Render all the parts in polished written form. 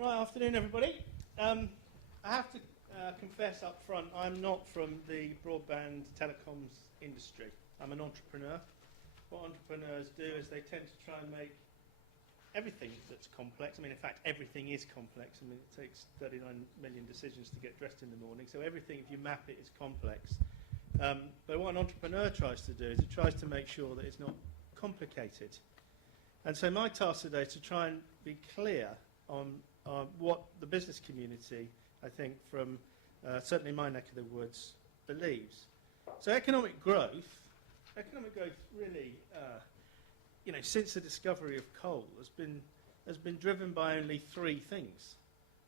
Right, afternoon everybody. I have to confess up front, I'm not from the broadband telecoms industry. I'm an entrepreneur. What entrepreneurs do is they tend to try and make everything that's complex. I mean, in fact, everything is complex. I mean, it takes 39 million decisions to get dressed in the morning. So everything, if you map it, is complex. But what an entrepreneur tries to do is it tries to make sure that it's not complicated. And so my task today is to try and be clear on what the business community, I think, from certainly my neck of the woods, believes. So economic growth really, since the discovery of coal, has been driven by only three things.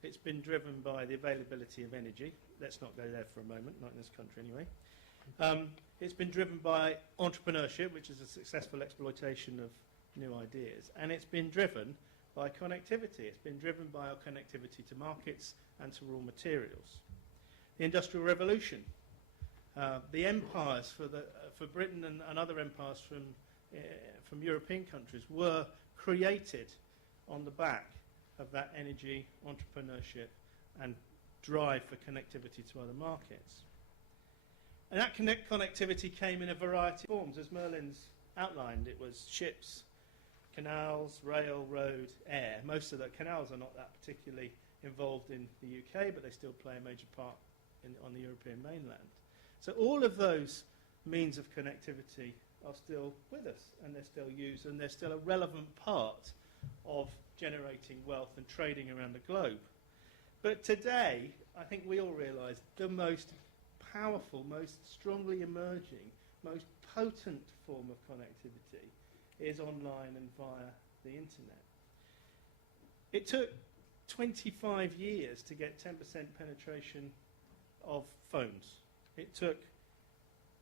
It's been driven by the availability of energy. Let's not go there for a moment, not in this country anyway. It's been driven by entrepreneurship, which is a successful exploitation of new ideas, and it's been driven by connectivity. It's been driven by our connectivity to markets and to raw materials. The Industrial Revolution, the empires for Britain and other empires from European countries were created on the back of that energy, entrepreneurship, and drive for connectivity to other markets. And that connectivity came in a variety of forms, as Merlin's outlined. It was ships, canals, rail, road, air. Most of the canals are not that particularly involved in the UK, but they still play a major part on the European mainland. So all of those means of connectivity are still with us, and they're still used, and they're still a relevant part of generating wealth and trading around the globe. But today, I think we all realise the most powerful, most strongly emerging, most potent form of connectivity is online and via the internet. It took 25 years to get 10% penetration of phones. It took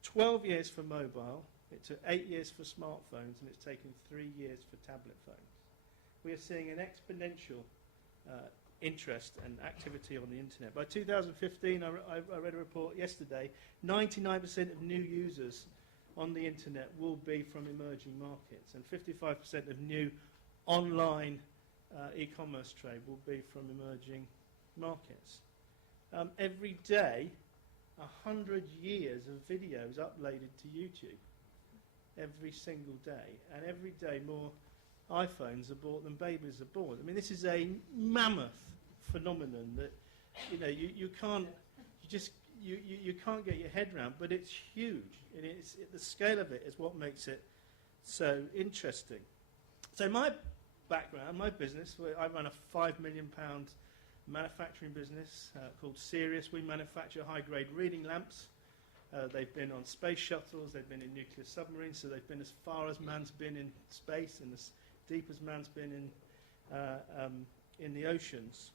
12 years for mobile, it took 8 years for smartphones, and it's taken 3 years for tablet phones. We are seeing an exponential interest and activity on the internet. By 2015, I read a report yesterday, 99% of new users on the internet will be from emerging markets, and 55% of new online e-commerce trade will be from emerging markets. Every day, 100 years of videos uploaded to YouTube. Every single day. And every day more iPhones are bought than babies are born. I mean, this is a mammoth phenomenon that, you can't get your head around, but it's huge. And the scale of it is what makes it so interesting. So my background, my business, I run a £5 million manufacturing business called Sirius. We manufacture high-grade reading lamps. They've been on space shuttles, they've been in nuclear submarines, so they've been as far as man's been in space and as deep as man's been in the oceans.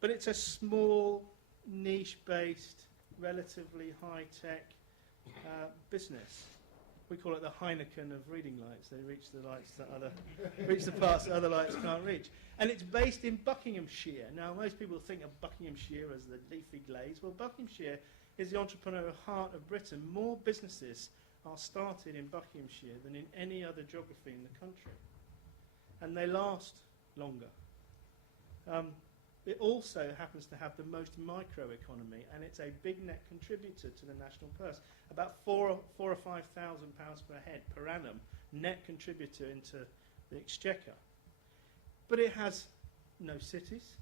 But it's a small, niche-based, relatively high-tech business. We call it the Heineken of reading lights. They reach the lights that reach the parts that other lights can't reach. And it's based in Buckinghamshire. Now, most people think of Buckinghamshire as the leafy glades. Well, Buckinghamshire is the entrepreneurial heart of Britain. More businesses are started in Buckinghamshire than in any other geography in the country. And they last longer. It also happens to have the most microeconomy, and it's a big net contributor to the national purse. About £4,000 or £5,000 per head per annum, net contributor into the exchequer. But it has no cities,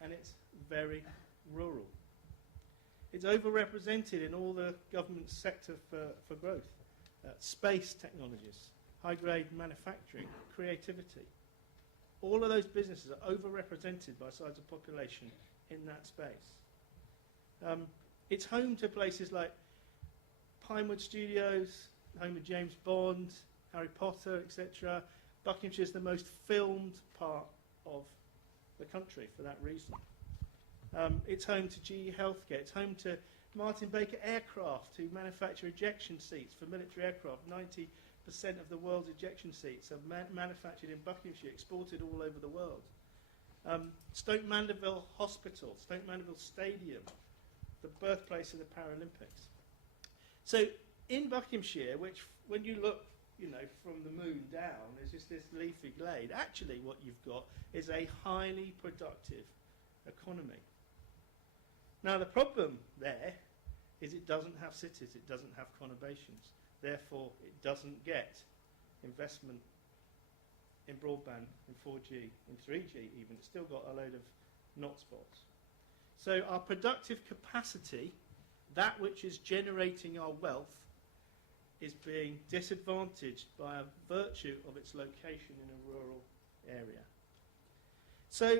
and it's very rural. It's overrepresented in all the government sector for growth. Space technologies, high-grade manufacturing, creativity. All of those businesses are overrepresented by size of population in that space. It's home to places like Pinewood Studios, home of James Bond, Harry Potter, etc. Buckinghamshire is the most filmed part of the country for that reason. It's home to GE Healthcare. It's home to Martin Baker Aircraft, who manufacture ejection seats for military aircraft. 90% of the world's ejection seats are manufactured in Buckinghamshire, exported all over the world. Stoke Mandeville Hospital, Stoke Mandeville Stadium, the birthplace of the Paralympics. So in Buckinghamshire, which when you look from the moon down, is just this leafy glade. Actually, what you've got is a highly productive economy. Now, the problem there is it doesn't have cities, it doesn't have conurbations. Therefore, it doesn't get investment in broadband, in 4G, in 3G even. It's still got a load of not spots. So our productive capacity, that which is generating our wealth, is being disadvantaged by a virtue of its location in a rural area. So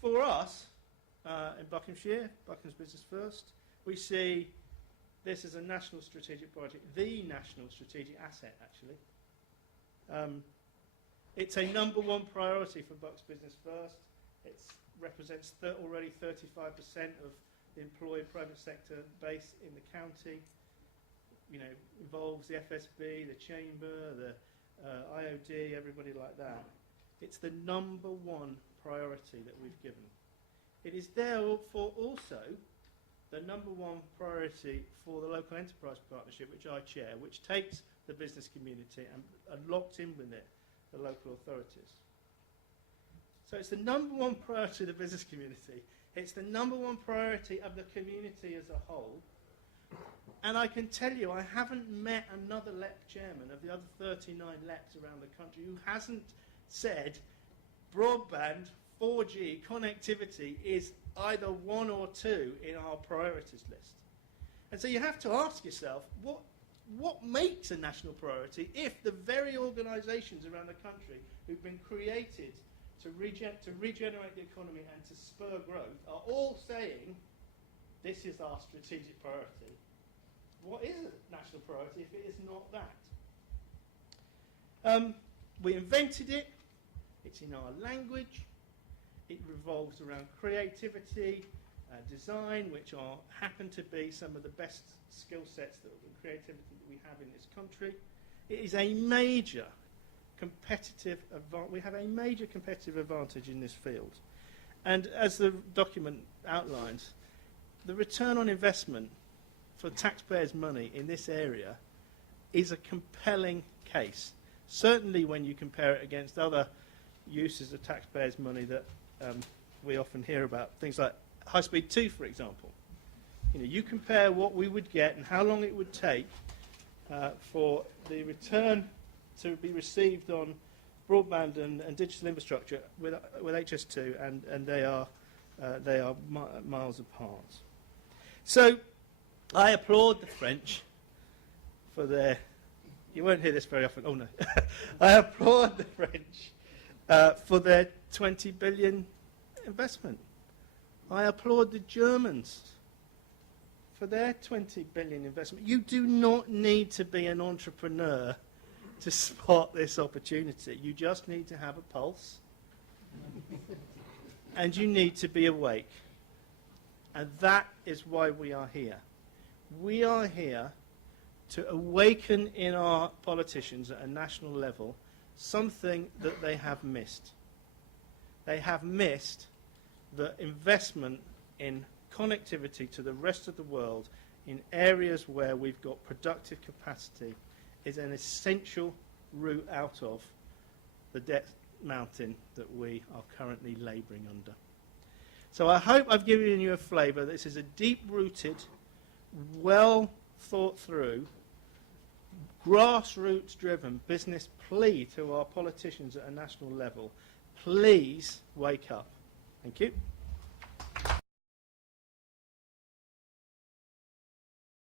for us, in Buckinghamshire, Buckingham's Business First, we see this as a national strategic project, the national strategic asset, actually. It's a number one priority for Bucks Business First. It represents already 35% of the employed private sector base in the county. Involves the FSB, the Chamber, the IOD, everybody like that. It's the number one priority that we've given. It is therefore also the number one priority for the Local Enterprise Partnership, which I chair, which takes the business community and locked in with it the local authorities. So it's the number one priority of the business community. It's the number one priority of the community as a whole. And I can tell you, I haven't met another LEP chairman of the other 39 LEPs around the country who hasn't said broadband, 4G, connectivity is either one or two in our priorities list. And so you have to ask yourself, what makes a national priority if the very organisations around the country who've been created to regenerate the economy and to spur growth are all saying this is our strategic priority? What is a national priority if it is not that? We invented it. It's in our language. It revolves around creativity, design, which happen to be some of the best skill sets and creativity that we have in this country. It is a major competitive advantage. We have a major competitive advantage in this field. And as the document outlines, the return on investment for taxpayers' money in this area is a compelling case. Certainly when you compare it against other uses of taxpayers' money that we often hear about, things like High Speed 2, for example. You compare what we would get and how long it would take for the return to be received on broadband and digital infrastructure with HS2, and they are miles apart. So I applaud the French for their. You won't hear this very often. Oh no, I applaud the French for their 20 billion investment. I applaud the Germans for their 20 billion investment. You do not need to be an entrepreneur to spot this opportunity. You just need to have a pulse and you need to be awake. And that is why we are here. We are here to awaken in our politicians at a national level something that they have missed. They have missed the investment in connectivity to the rest of the world in areas where we've got productive capacity is an essential route out of the debt mountain that we are currently labouring under. So I hope I've given you a flavour. This is a deep-rooted, well-thought-through, grassroots-driven business plea to our politicians at a national level. Please wake up. Thank you.